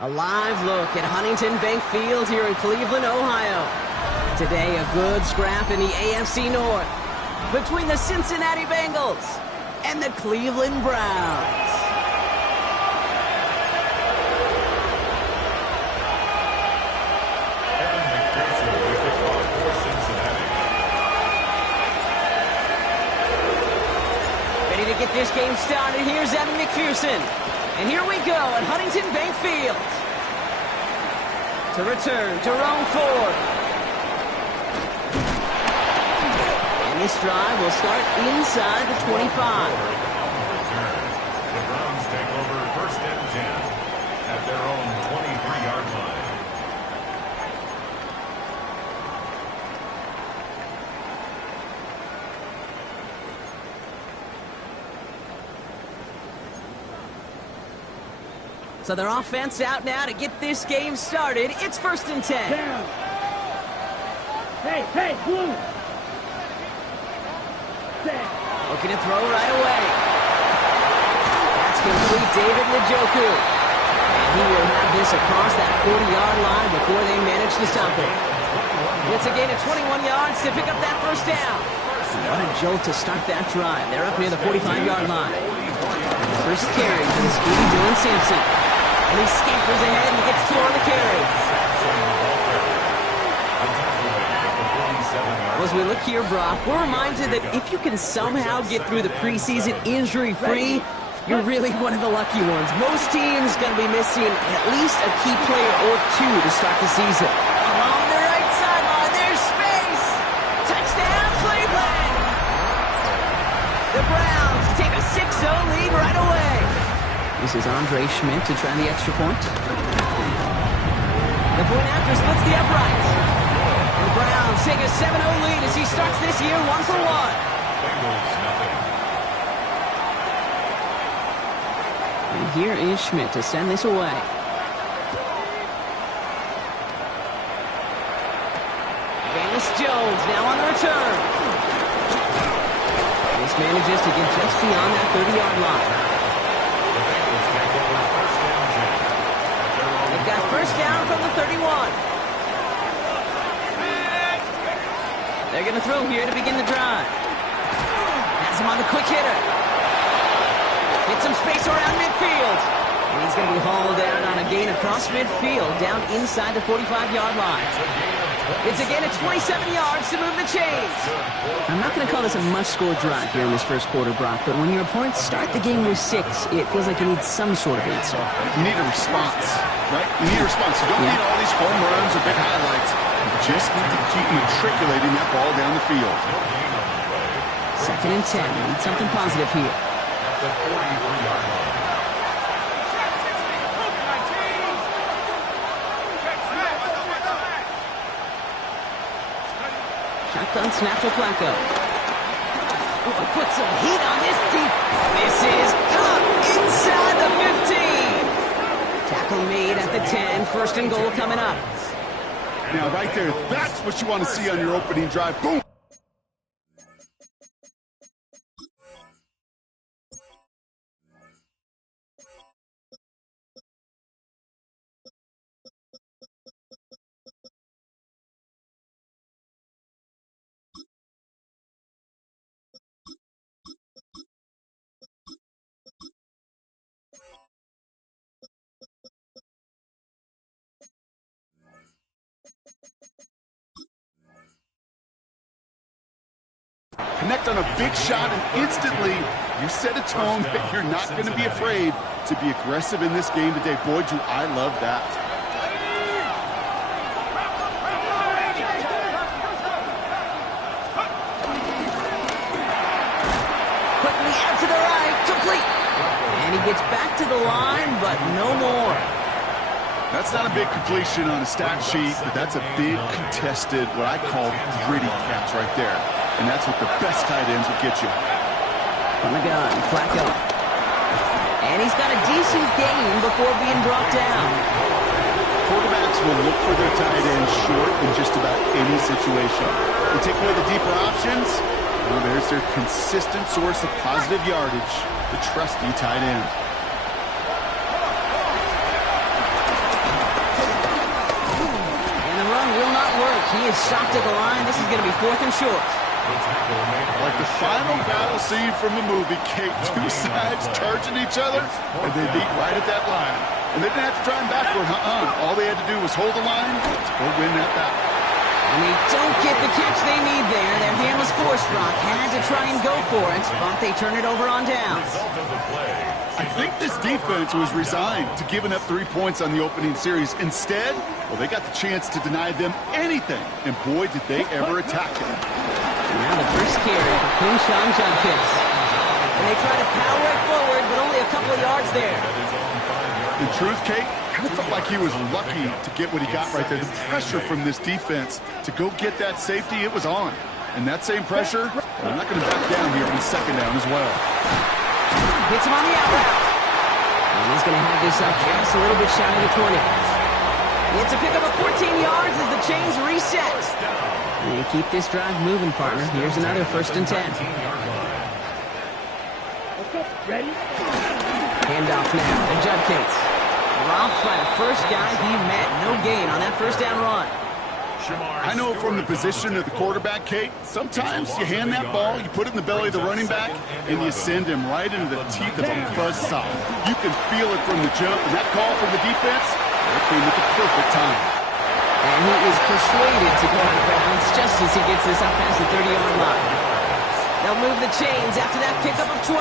A live look at Huntington Bank Field here in Cleveland, Ohio. Today, a good scrap in the AFC North between the Cincinnati Bengals and the Cleveland Browns. Ready to get this game started. Here's Evan McPherson. And here we go at Huntington Bank Field. To return, Jerome Ford. And this drive will start inside the 25. The Browns take over first and 10 at their own 23-yard line. So their offense out now to get this game started. It's first and 10. Down. Hey, blue. Looking to throw right away. That's complete, David Njoku. And he will have this across that 40-yard line before they manage to stop it. It's a gain of 21 yards to pick up that first down. What a jolt to start that drive. They're up near the 45-yard line. First carry for the speedy Dylan Sampson. And he scampers ahead and gets two on the carry. Well, as we look here, Brock, we're reminded that if you can somehow get through the preseason injury-free, you're really one of the lucky ones. Most teams going to be missing at least a key player or two to start the season. Along the right sideline, there's space. Touchdown, Cleveland. The Browns take a 6-0 lead right away. This is Andre Schmidt to try the extra point. The point after splits the uprights. And the Browns take a 7-0 lead as he starts this year 1 for 1. And here is Schmidt to send this away. Bayless Jones now on the return. This manages to get just beyond that 30-yard line. They've got first down from the 31. They're going to throw here to begin the drive. Has him on the quick hitter. Get some space around midfield. And he's going to be hauled out on a gain across midfield, down inside the 45-yard line. It's a gain of 27 yards to move the chains. I'm not going to call this a must-score drive here in this first quarter, Brock, but when your opponents start the game with 6, it feels like you need some sort of answer. You need a response, right? You need a response. You don't need all these home runs or big highlights. You just need to keep matriculating that ball down the field. 2nd and 10. Need something positive here. At the 43-yard line. Shotgun snap to Flacco. Oh, put some heat on this deep. This is caught inside the 15. Tackle made at the 10. 1st and goal coming up. Now, right there, that's what you want to see on your opening drive. Boom! Connect on a big shot, and instantly you set a tone that you're not going to be afraid to be aggressive in this game today. Boy, do I love that. Quickly out to the right, complete. And he gets back to the line, but no more. That's not a big completion on a stat sheet, but that's a big contested, what I call gritty catch right there. And that's what the best tight ends will get you. On the gun, Flacco. And he's got a decent gain before being brought down. Quarterbacks will look for their tight end short in just about any situation. They take away the deeper options, well, there's their consistent source of positive yardage, the trusty tight end. And the run will not work. He is stopped at the line. This is going to be 4th and short. Like the final battle scene from the movie, Kate, 2 sides charging each other, and they meet right at that line. And they didn't have to try him backward, All they had to do was hold the line to go win that battle. And they don't get the catch they need there. Their hand was forced, Brock. Had to try and go for it, but they turn it over on downs. I think this defense was resigned to giving up 3 points on the opening series. Instead, well, they got the chance to deny them anything, and boy, did they ever attack it. Now the first carry for Quinshon Judkins. And they try to power it forward, but only a couple of yards there. In truth, Kate, kind of felt like he was lucky to get what he got right there. The pressure from this defense to go get that safety, it was on. And that same pressure, they're not going to back down here on 2nd down as well. Hits him on the out route. And he's going to have this up just a little bit shy of the 20. It's a pickup of 14 yards as the chains reset. And you keep this drive moving, partner. Here's another 1st and 10. Ready? Handoff now to Judkins. Dropped by the first guy he met. No gain on that 1st down run. I know from the position of the quarterback, Kate, sometimes you hand that ball, you put it in the belly of the running back, and you send him right into the teeth of a buzzsaw. You can feel it from the jump, and that call from the defense, that came at the perfect time. And he is persuaded to go out of bounds just as he gets this up past the 30-yard line. They'll move the chains after that pickup of 12.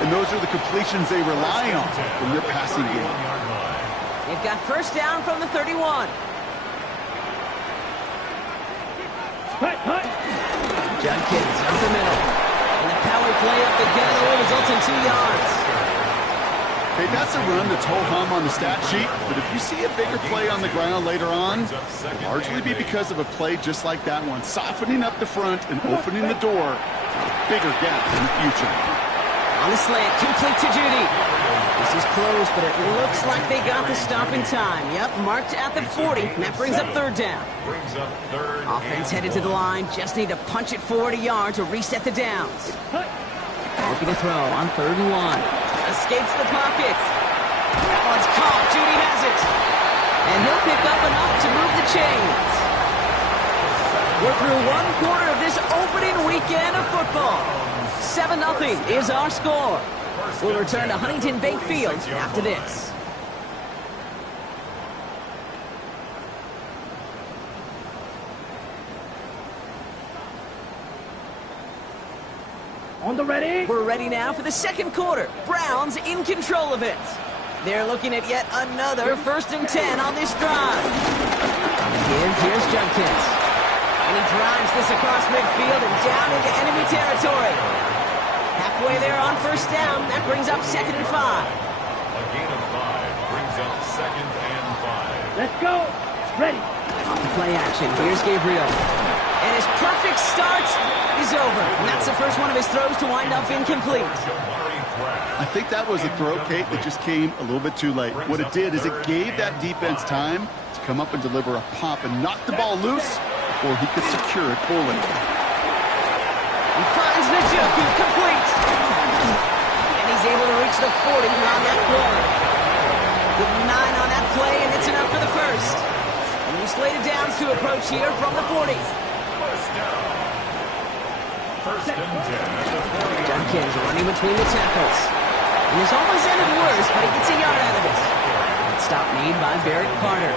And those are the completions they rely on in their passing game. They've got 1st down from the 31. Judkins up the middle. And the power play up the gut only results in 2 yards. Hey, that's a run that's ho-hum on the stat sheet, but if you see a bigger play on the ground later on, it'll largely be because of a play just like that one, softening up the front and opening the door for a bigger gap in the future. On the slant, complete to Judy. This is close, but it looks like they got the stop in time. Yep, marked at the 40, and that brings up 3rd down. Offense headed to the line, just need to punch it forward a yard to reset the downs. Looking to throw on 3rd and 1. Escapes the pocket. That one's caught. Judy has it. And he'll pick up enough to move the chains. We're through 1 quarter of this opening weekend of football. 7-0 is our score. We'll return to Huntington Bank Field after this. On the ready. We're ready now for the second quarter. Browns in control of it. They're looking at yet another 1st and 10 on this drive. Here's Judkins. And he drives this across midfield and down into enemy territory. Halfway there on 1st down. That brings up 2nd and 5. A gain of 5 brings up 2nd and 5. Let's go. Ready. Off the play action. Here's Gabriel. And his perfect start is over. And that's the first one of his throws to wind up incomplete. I think that was a throw, Kate, that just came a little bit too late. What it did is it gave that defense time to come up and deliver a pop and knock the ball loose before he could secure it fully. He finds Njoku complete. And he's able to reach the 40 on that play. Give him 9 on that play, and it's enough for the first. New slated downs to approach here from the 40. First and 10. Judkins running between the tackles. And this always ended worse, but he gets a yard out of it. Stop made by Barrett Carter.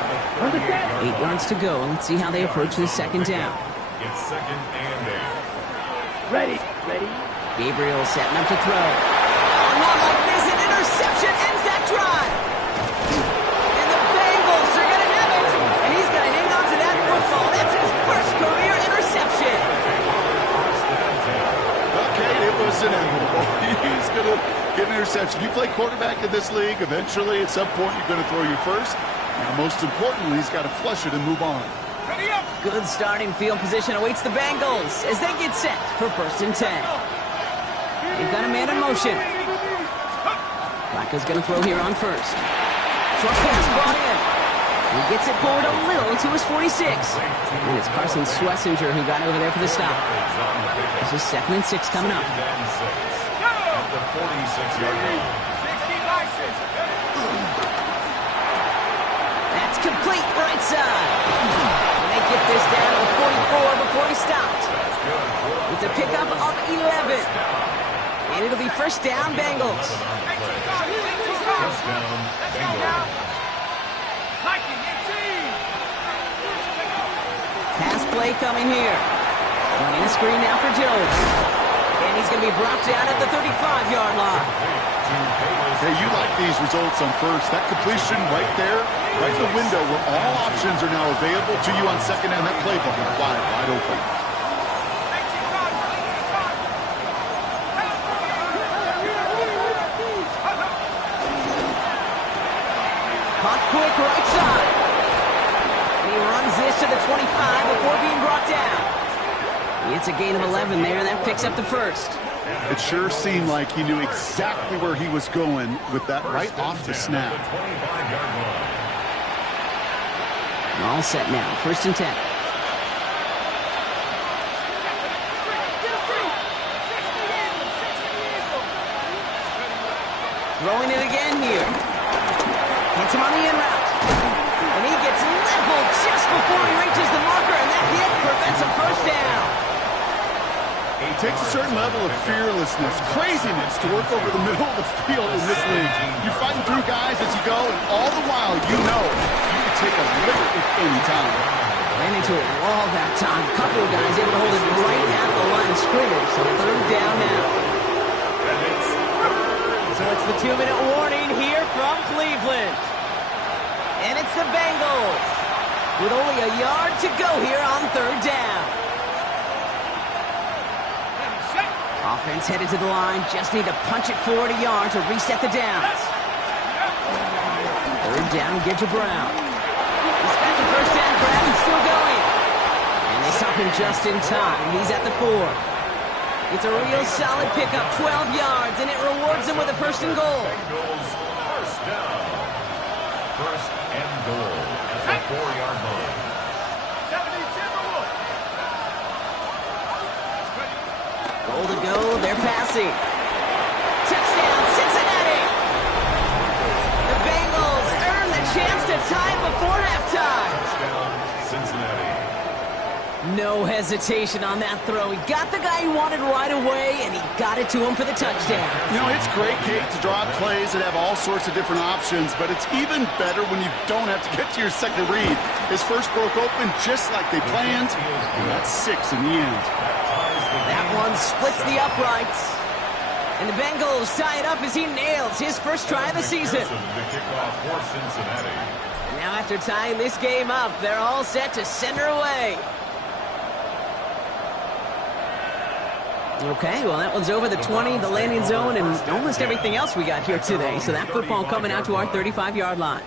8 yards to go. Let's see how they approach this 2nd down. It's 2nd and 8. Ready. Gabriel setting up to throw. Oh, not like this. An interception ends that drive. And the Bengals are going to have it. And he's going to hang on to that football. That's his first career interception. Okay, it was inevitable. He's going to get an interception. You play quarterback in this league, eventually at some point you're going to throw your first. Now, most importantly, he's got to flush it and move on. Good starting field position awaits the Bengals as they get set for 1st and 10. They've got a man in motion. Flacco's going to throw here on 1st. Short pass brought in. He gets it forward a little to his 46. And it's Carson Swessinger who got over there for the stop. This is 2nd and 6 coming up. At the 46-yard line. That's complete right side. And they get this down to the 44 before he stopped. It's a pickup of 11. And it'll be 1st down, Bengals. 1st down, Bengals. Pass play coming here. Running a screen now for Jones. And he's going to be brought down at the 35-yard line. Hey, you like these results on 1st. That completion right there, right in the window where all options are now available to you on 2nd down. That playbook is wide open. Caught quick right side. And he runs this to the 25 before being brought down. It's a gain of 11 there. That picks up the 1st. It sure seemed like he knew exactly where he was going with that right off the snap. All set now. 1st and 10. Throwing it again here. Hits him on the in route. And he gets leveled just before he reaches the marker, and that hit prevents a 1st down. It takes a certain level of fearlessness, craziness to work over the middle of the field in this league. You're fighting through guys as you go, and all the while you know you can take a lick at any time. Ran into a wall that time. A couple of guys able to hold it right at the line of scrimmage. So 3rd down now. So it's the 2-minute warning here from Cleveland. And it's the Bengals with only a yard to go here on 3rd down. Offense headed to the line. Just need to punch it forward a yard to reset the downs. 3rd down, get to Brown. He's got the 1st down grab and still going. And they stop him just in time. He's at the 4. It's a real solid pickup, 12 yards, and it rewards him with a 1st and goal. Bengals 1st down. 1st and goal at the 4-yard line. Goal to go, they're passing. Touchdown, Cincinnati! The Bengals earn the chance to tie it before halftime. Touchdown, Cincinnati. No hesitation on that throw. He got the guy he wanted right away, and he got it to him for the touchdown. You know, it's great, Kate, to draw up plays that have all sorts of different options, but it's even better when you don't have to get to your second read. His first broke open just like they planned, and that's 6 in the end. That one splits the uprights. And the Bengals tie it up as he nails his first try of the season. Now after tying this game up, they're all set to send her away. Okay, well, that one's over the 20, the landing zone, and almost everything else we got here today. So that football coming out to our 35-yard line.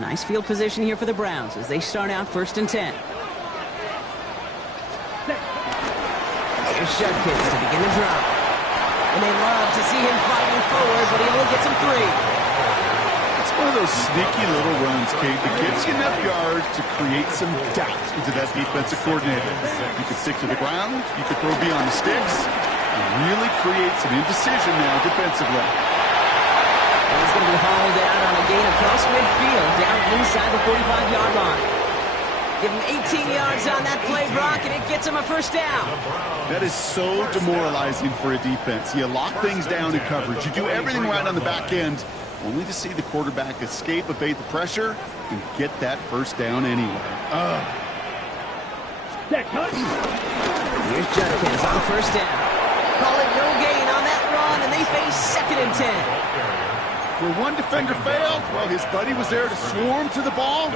Nice field position here for the Browns as they start out 1st and 10. Here's Judkins to begin the drive. And they love to see him fighting forward, but he only gets him 3. It's one of those sneaky little runs, Kate, that gives you enough yards to create some doubt into that defensive coordinator. You could stick to the ground, you could throw beyond the sticks, and really create some indecision now defensively. And he's going to be hauled out on a gain across midfield, down inside the 45-yard line. Give him 18 yards on that play, Brock, and it gets him a first down. That is so demoralizing for a defense. You lock things down in coverage. You do everything right on the back end, only to see the quarterback escape, evade the pressure, and get that first down anyway. Here's Judkins on 1st down. Call it no gain on that run, and they face 2nd and 10. Where one defender failed, well, his buddy was there to swarm to the ball,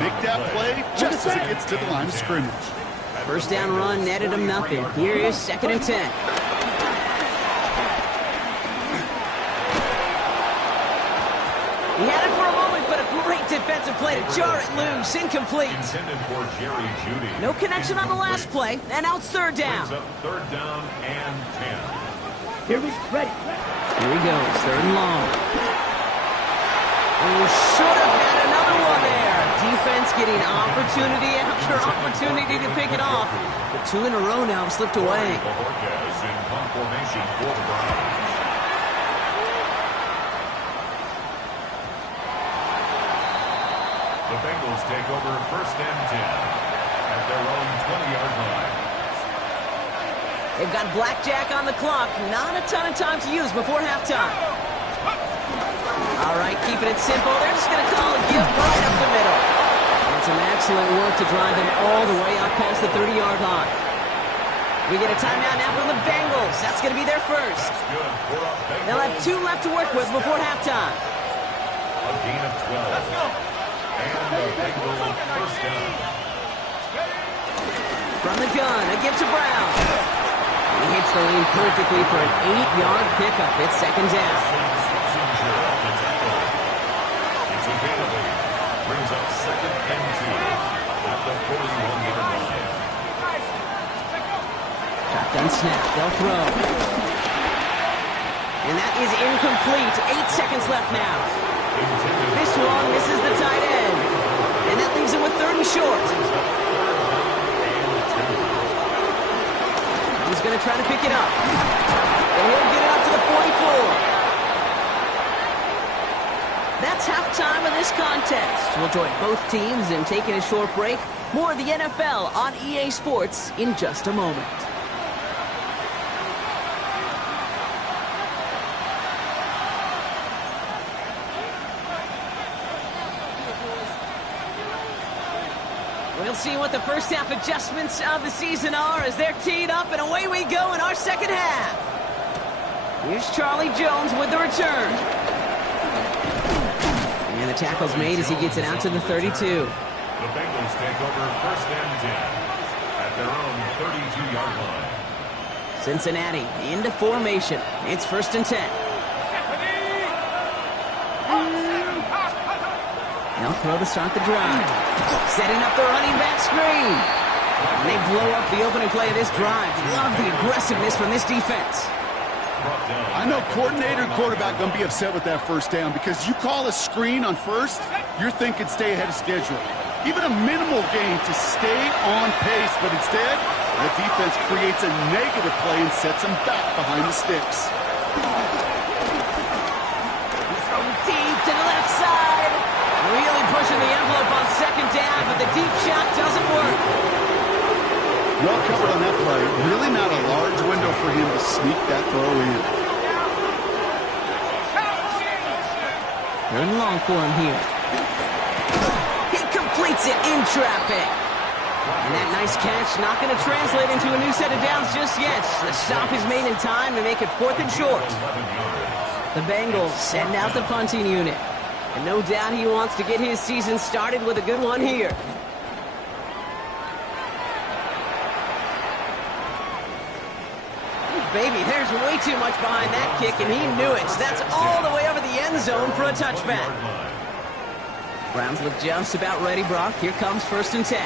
make that play just as it gets to the line of scrimmage. First down run netted him nothing. Here is 2nd and 10. He had it for a moment, but a great defensive play to jar it loose. Incomplete. No connection on the last play, and now it's 3rd down. 3rd down and 10. Here he goes, 3rd and long. Oh, should have had another one there. Defense getting opportunity after opportunity to pick it off. The 2 in a row now have slipped away. In formation for the Browns. The Bengals take over 1st and 10 at their own 20-yard line. They've got blackjack on the clock. Not a ton of time to use before halftime. All right, keeping it simple. They're just going to call a give right up the middle. And some excellent work to drive them all the way out past the 30-yard line. We get a timeout now from the Bengals. That's going to be their first. They'll have 2 left to work with before halftime. A gain of 12. Let's go. And the Bengals first down. From the gun, a give to Brown. He hits the lane perfectly for an 8-yard pickup. It's 2nd down. Brings up 2nd and 2 at the 41-yard line. Shotgun snap. They'll throw. And that is incomplete. 8 seconds left now. This one misses the tight end. And that leaves him with 30 short. He's going to try to pick it up. And he'll get it up to the 44. That's halftime of this contest. We'll join both teams in taking a short break. More of the NFL on EA Sports in just a moment. We'll see what the first half adjustments of the season are as they're teed up, and away we go in our second half. Here's Charlie Jones with the return. And the tackle's made as he gets it out to the 32. The Bengals take over 1st and 10 at their own 32-yard line. Cincinnati into formation. It's 1st and 10. They'll throw to start the drive. Setting up the running back screen. And they blow up the opening play of this drive. Love the aggressiveness from this defense. I know coordinator and quarterback going to be upset with that first down because you call a screen on first, you're thinking stay ahead of schedule. Even a minimal gain to stay on pace, but instead, the defense creates a negative play and sets them back behind the sticks. Well covered on that play. Really not a large window for him to sneak that throw in. Third and long for him here. He completes it in traffic. And that nice catch not going to translate into a new set of downs just yet. The stop is made in time to make it 4th and short. The Bengals send out the punting unit. And no doubt he wants to get his season started with a good one here. Baby, there's way too much behind that kick, and he knew it. That's all the way over the end zone for a touchback. Browns look just about ready, Brock. Here comes 1st and 10.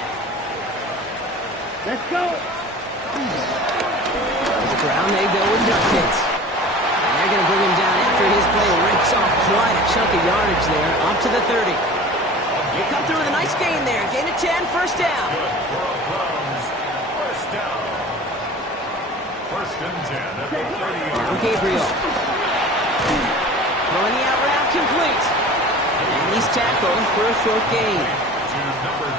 Let's go. The Brown, they go with duck hits. And they're going to bring him down after his play rips off quite a chunk of yardage there, up to the 30. They come through with a nice gain there. Gain of 10, 1st down. First down. 1st and 10 at the 30-yard. Gabriel. Throwing the out route complete. And he's tackled for a short gain.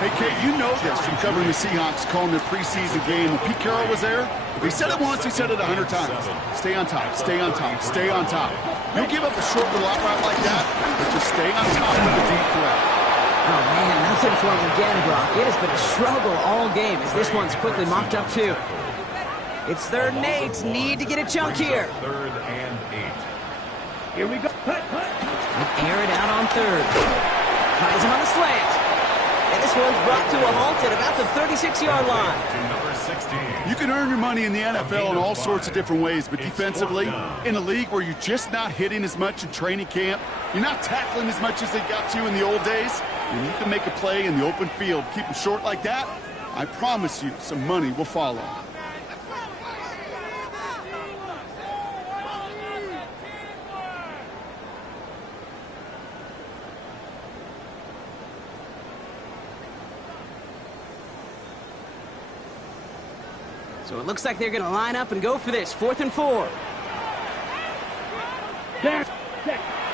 Hey, Kate, you know this from covering the Seahawks, calling their preseason game. When Pete Carroll was there, if he said it once, he said it 100 times. Stay on top, stay on top, stay on top. You'll give up a short little out route like that, but just stay on top of the deep threat. Oh, man, nothing for him again, Brock. It has been a struggle all game as this one's quickly mopped up, too. It's 3rd and 8. Need to get a chunk here. 3rd and 8. Here we go. Air it out on 3rd. Finds him on the slant. And this one's brought to a halt at about the 36-yard line. Number 16. You can earn your money in the NFL in all sorts of different ways, but defensively, in a league where you're just not hitting as much in training camp, you're not tackling as much as they got to in the old days, when you can make a play in the open field, keep them short like that, I promise you some money will follow. So it looks like they're going to line up and go for this. 4th and 4.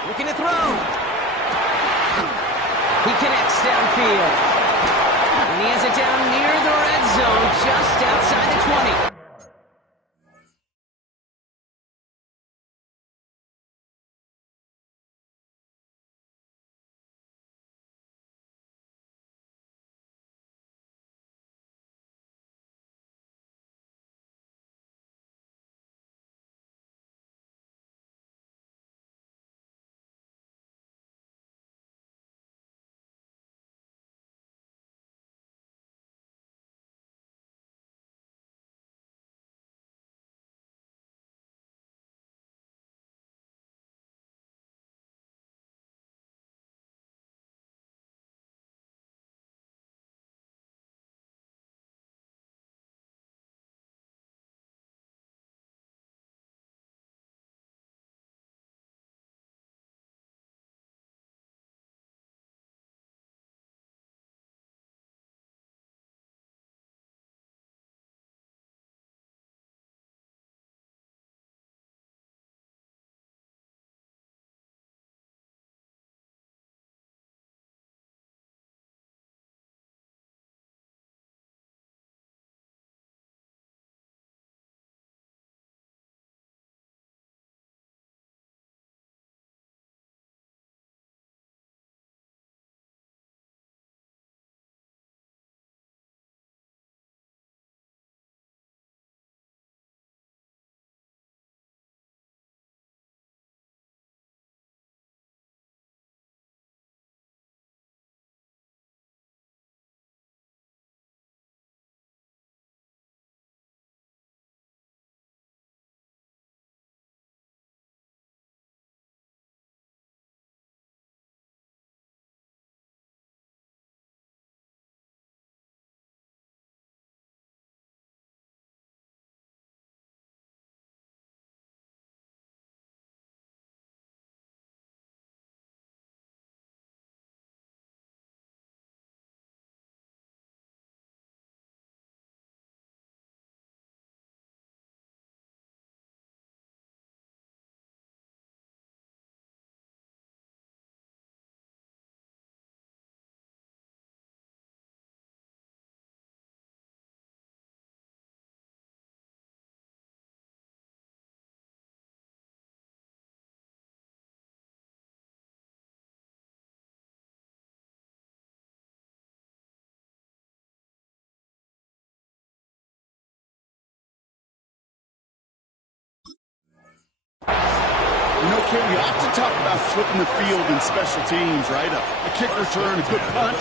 Looking to throw. He connects downfield. And he has it down near the red zone, just outside the 20. Kate, we often talk about flipping the field in special teams, right? A kick return, a good punt.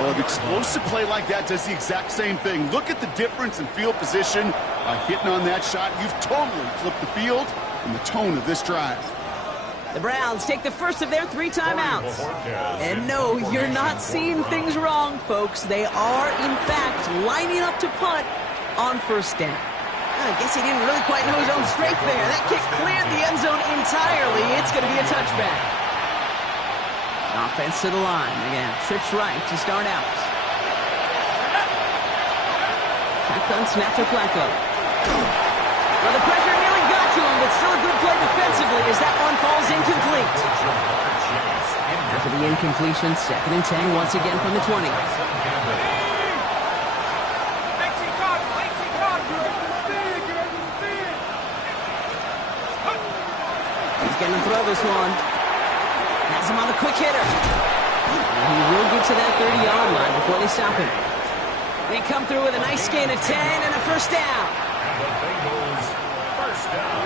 Well, an explosive play like that does the exact same thing. Look at the difference in field position. By hitting on that shot, you've totally flipped the field and the tone of this drive. The Browns take the first of their 3 timeouts. And no, you're not seeing things wrong, folks. They are, in fact, lining up to punt on first down. I guess he didn't really quite know his own strength there. That kick cleared the end zone entirely. It's going to be a touchback. Offense to the line. Again, trips right to start out. Shotgun snap to Flacco. Well, the pressure nearly got to him, but still a good play defensively as that one falls incomplete. After the incompletion, 2nd and 10 once again from the 20. He's going to throw this one. Has him on the quick hitter. And he will get to that 30-yard line before they stop him. They come through with a nice gain of 10 and a first down. The Bengals first down.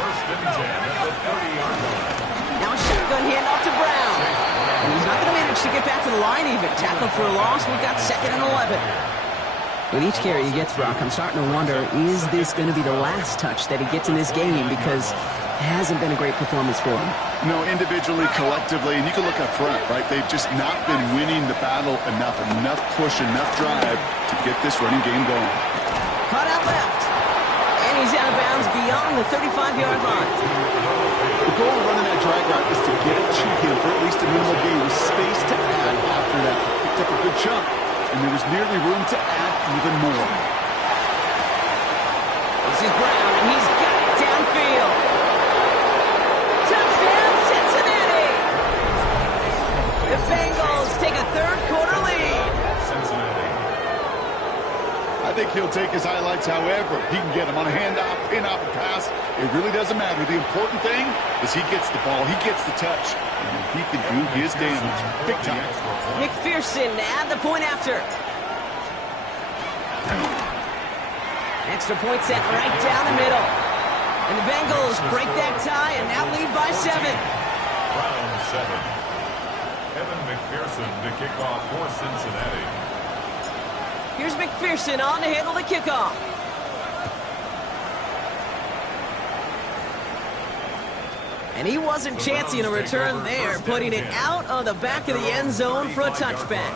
1st and 10 at the 30-yard line. Now a shotgun handoff to Brown. And he's not going to manage to get back to the line even. Tackled for a loss. We've got 2nd and 11. With each carry he gets, Brock, I'm starting to wonder, is this going to be the last touch that he gets in this game? Because it hasn't been a great performance for him. No, individually, collectively, and you can look up front, right? They've just not been winning the battle enough push, enough drive to get this running game going. Caught out left. And he's out of bounds beyond the 35-yard line. The goal of running that drag route is to get it to him for at least a minimal gain with space to add after that. Picked up a good chunk, and there was nearly room to add even more. This is Brown, and he's got it downfield. Touchdown, Cincinnati! The Bengals take a 3rd quarter lead. Cincinnati. I think he'll take his highlights however he can get them on a handoff, pin off a pass. It really doesn't matter. The important thing is he gets the ball, he gets the touch, and he can do his damage big time. McPherson to add the point after. Extra point set right down the middle. And the Bengals break that tie and now lead by 7. Round 7. Evan McPherson to kick off for Cincinnati. Here's McPherson on to handle the kickoff. And he wasn't chancing a return there, putting it out of the back of the end zone for a touchback.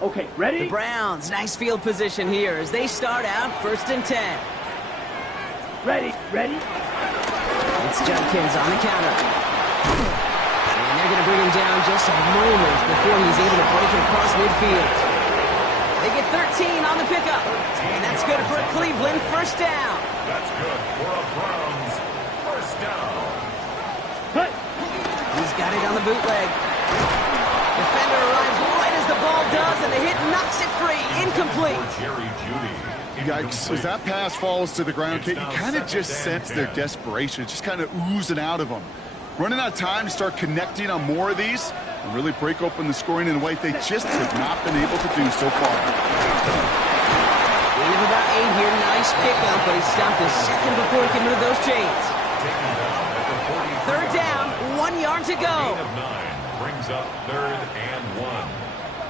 Okay, ready? The Browns, nice field position here as they start out 1st and 10. Ready? It's Judkins on the counter. And they're going to bring him down just a moment before he's able to break it across midfield. They get 13 on the pickup. And that's good for Cleveland. First down. That's good for a Browns first down. Cut. He's got it on the bootleg. Defender arrives right as the ball does, and the hit knocks it free. Incomplete. Jerry Jeudy. Yikes, as that pass falls to the ground, Kate, you kind of just sense their desperation. It's just kind of oozing out of them. Running out of time to start connecting on more of these and really break open the scoring in a way they just have not been able to do so far. Gain of about 8 here. Nice pickup, but he stopped a second before he can move those chains. Third down, 1 yard to go. Gain of 9 brings up 3rd and 1.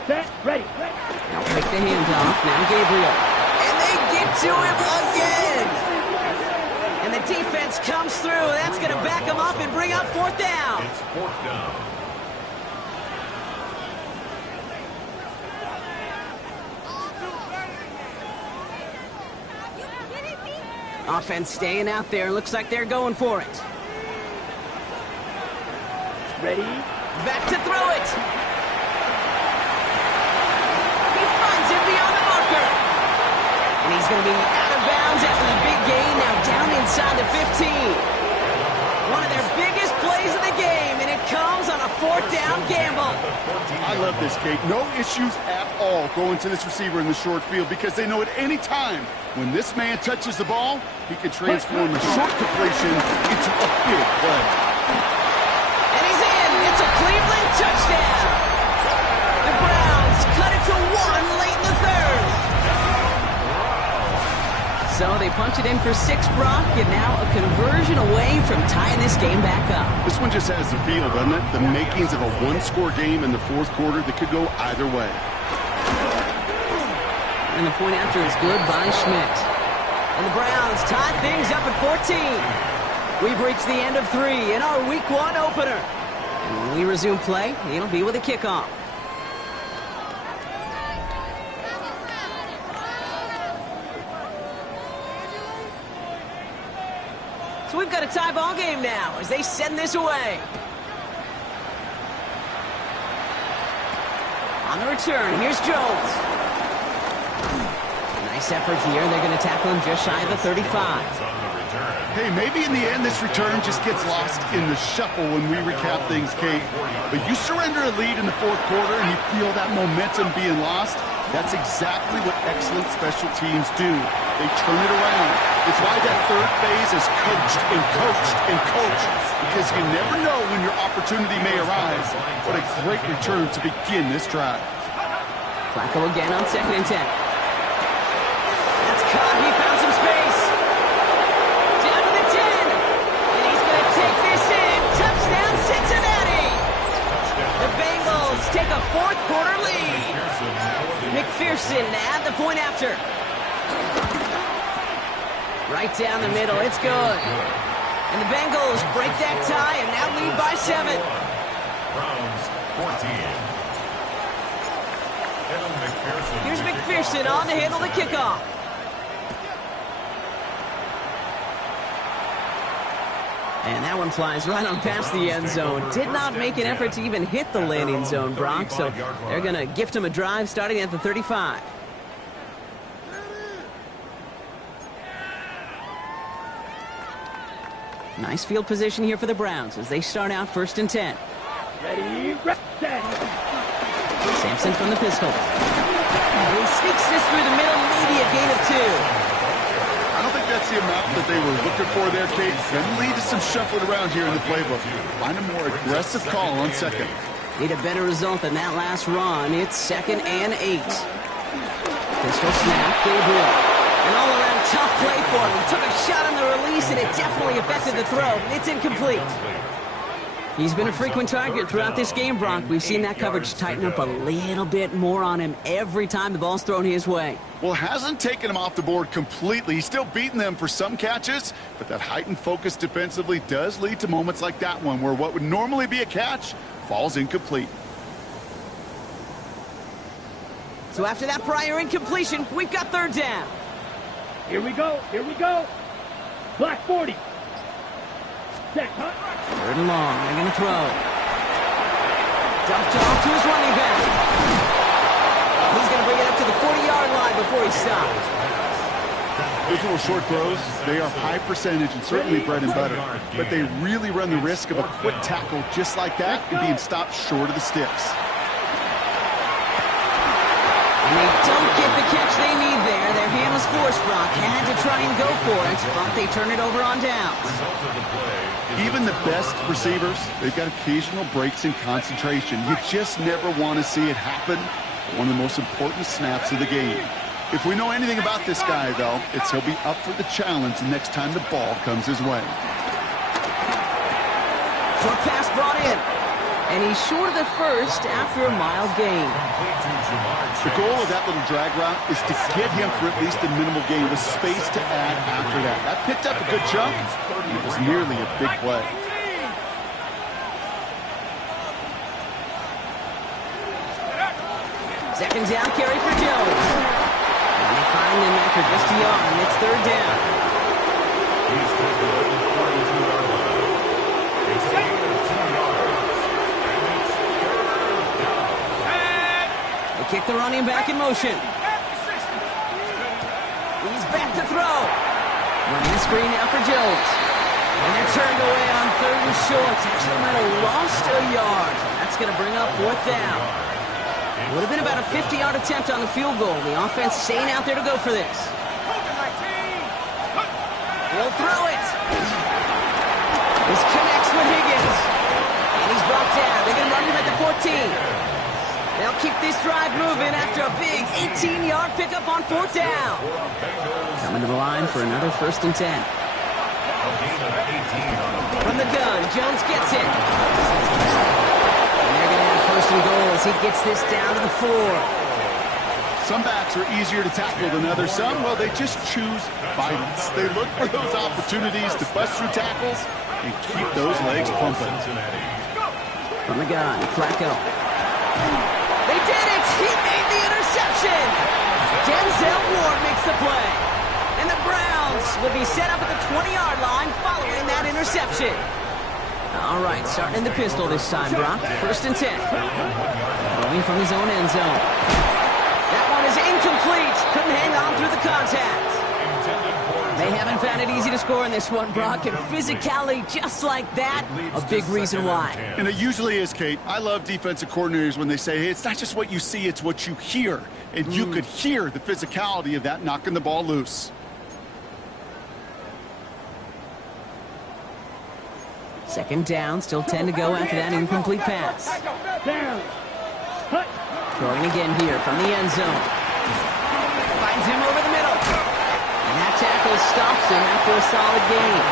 Set. Ready. Now pick the handoff. Now Gabriel. And they get to him again. And the defense comes through. That's going to back him up and bring up 4th down. It's 4th down. Offense staying out there. Looks like they're going for it. Ready? Back to throw it. He finds it beyond the marker. And he's going to be out of bounds after the big gain. Now down inside the 15. One of their biggest plays of the game, and it comes on a 4th down gamble. I love this, Kate. No issues at all going to this receiver in the short field because they know at any time when this man touches the ball, he can transform a short completion into a big play. And he's in. It's a Cleveland touchdown. The Browns cut it to 1 So they punch it in for 6, Brock, and now a conversion away from tying this game back up. This one just has the feel, doesn't it? The makings of a one-score game in the fourth quarter that could go either way. And the point after is good by Schmidt. And the Browns tie things up at 14. We've reached the end of 3 in our Week 1 opener. And when we resume play, it'll be with a kickoff. So we've got a tie ball game now as they send this away. On the return, here's Jones. Nice effort here. They're going to tackle him just shy of the 35. Hey, maybe in the end this return just gets lost in the shuffle when we recap things, Kate. But you surrender a lead in the fourth quarter and you feel that momentum being lost. That's exactly what excellent special teams do. They turn it around. It's why that third phase is coached and coached and coached, because you never know when your opportunity may arise. What a great return to begin this drive. Flacco again on 2nd and 10. That's caught. He found some space. Down to the 10. And he's going to take this in. Touchdown, Cincinnati. The Bengals take a fourth quarter lead. McPherson at the point after. Right down the middle. It's good. And the Bengals break that tie and now lead by 7. Browns 14. Here's McPherson on to handle the kickoff. And that one flies right on past the end zone. Did not make an effort to even hit the landing zone, Brock. So they're going to gift him a drive starting at the 35. Nice field position here for the Browns as they start out 1st and 10. Ready, set. Sampson from the pistol. He sneaks this through the middle, maybe a gain of 2. I don't think that's the amount that they were looking for there, Kate. Going to lead to some shuffling around here in the playbook. Find a more aggressive call on 2nd. Need a better result than that last run. It's 2nd and 8. Pistol snap, Gabriel. An all-around tough play for him. He took a shot on the release, and it definitely affected the throw. It's incomplete. He's been a frequent target throughout this game, Brock. We've seen that coverage tighten up a little bit more on him every time the ball's thrown his way. Well, hasn't taken him off the board completely. He's still beating them for some catches, but that heightened focus defensively does lead to moments like that one where what would normally be a catch falls incomplete. So after that prior incompletion, we've got 3rd down. Here we go. Here we go. Black 40. Set, huh? 3rd and long. They're going to throw. Dumped off to his running back. He's going to bring it up to the 40-yard line before he stops. Those little short throws, they are high percentage and certainly bread and butter, but they really run the risk of a quick tackle just like that and being stopped short of the sticks. And they don't get the catch they need there. Their hand was forced, Brock. Had to try and go for it, but they turn it over on downs. Even the best receivers, they've got occasional breaks in concentration. You just never want to see it happen. One of the most important snaps of the game. If we know anything about this guy, though, it's he'll be up for the challenge the next time the ball comes his way. Short pass brought in. And he's short of the first after a mile gain. The goal of that little drag route is to get him for at least a minimal gain with space to add after that. That picked up a good chunk. It was nearly a big play. Second down carry for Jones. And they find him after just a yard. It's 3rd down. They kick the running back in motion. He's back to throw. Running the screen now for Jones. And they're turned away on 3rd and short. Actually might have lost a yard. That's going to bring up 4th down. Would have been about a 50-yard attempt on the field goal. The offense staying out there to go for this. He'll throw it. This connects with Higgins. And he's brought down. They're going to run him at the 14. They'll keep this drive moving after a big 18-yard pickup on 4th down. Coming to the line for another 1st and 10. From the gun, Jones gets it. And they're going to have 1st and goal as he gets this down to the 4. Some backs are easier to tackle than others. Some, well, they just choose violence. They look for those opportunities to bust through tackles and keep those legs pumping. From the gun, Flacco. They did it! He made the interception! Denzel Ward makes the play. And the Browns will be set up at the 20-yard line following that interception. All right, starting in the pistol this time, Brock. 1st and 10. Throwing from his own end zone. That one is incomplete. Couldn't hang on through the contact. They haven't found it easy to score in this one, Brock, and physicality just like that, a big reason why. And it usually is, Kate. I love defensive coordinators when they say, hey, it's not just what you see, it's what you hear. And you could hear the physicality of that knocking the ball loose. Second down, still 10 to go after that incomplete pass. Throwing again here from the end zone. Finds him over the middle. And that tackle stops him after a solid gain.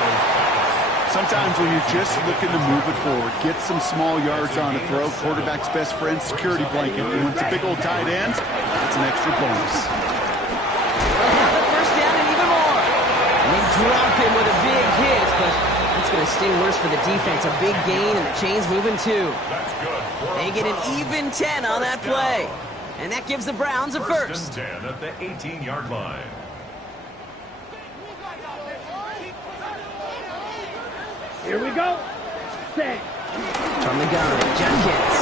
Sometimes when you're just looking to move it forward, get some small yards on a throw, quarterback's best friend, security blanket. And when it's a big old tight end, it's an extra bonus. They'll have the 1st down and even more. And they drop him with a big hit, but it's going to sting worse for the defense. A big gain, and the chain's moving too. They get an even 10 on that play. And that gives the Browns a 1st. 10 at the 18-yard line. Here we go. Set. From the gun, Jenkins.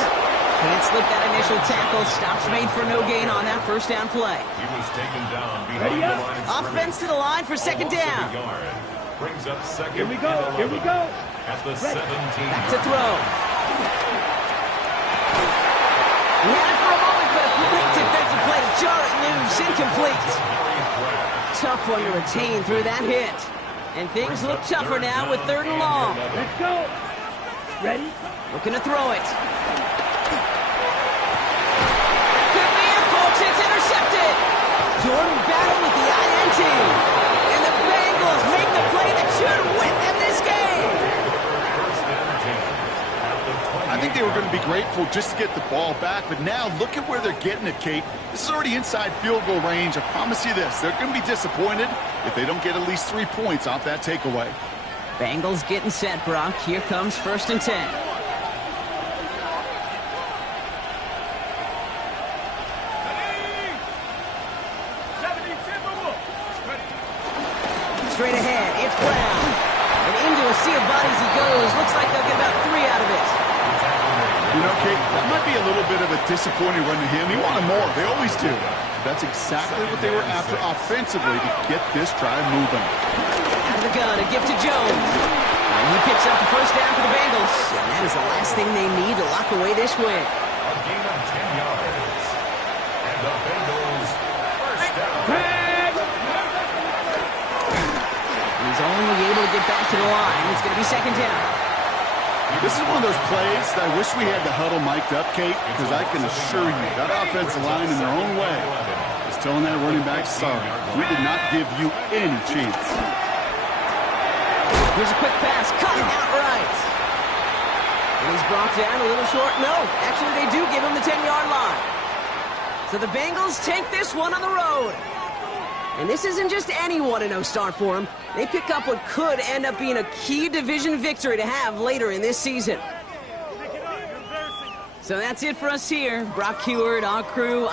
Can't slip that initial tackle. Stops made for no gain on that 1st down play. He was taken down behind the line of Offense to the line for 2nd down. Brings up 2nd. Here we go. Here we go. At the 17. Back to throw. He had it for a moment, but a great defensive play to jar it loose. Incomplete. Tough one to retain through that hit. And things look tougher now with 3rd and long. Let's go. Ready? Looking to throw it. Could be it, folks. It's intercepted. Jordan battled with the INT. And the Bengals make the play that should win them this game. I think they were going to be grateful just to get the ball back, but now look at where they're getting it, Kate. This is already inside field goal range. I promise you this, they're going to be disappointed if they don't get at least 3 points off that takeaway. Bengals getting set, Brock. Here comes 1st and 10. Straight ahead, it's Brown. And into a sea of bodies he goes. Looks like they'll get about 3 out of it. You know, Kate, that might be a little bit of a disappointing run to him. He wanted more. They always do. That's exactly what they were after offensively to get this drive moving. Out of the gun, a gift to Jones. And he picks up the 1st down for the Bengals. And that is the last thing they need to lock away this win. A gain of 10 yards. And the Bengals 1st down. He's only able to get back to the line. It's going to be 2nd down. This is one of those plays that I wish we had the huddle mic'd up, Kate, because I can assure you that offensive line in their own way is telling that running back, sorry, we did not give you any chance. Here's a quick pass, cut outright. And he's brought down a little short. No, actually they do give him the 10-yard line. So the Bengals take this one on the road. And this isn't just any 1-0 start for them. They pick up what could end up being a key division victory to have later in this season. So that's it for us here. Brock Heward, our crew,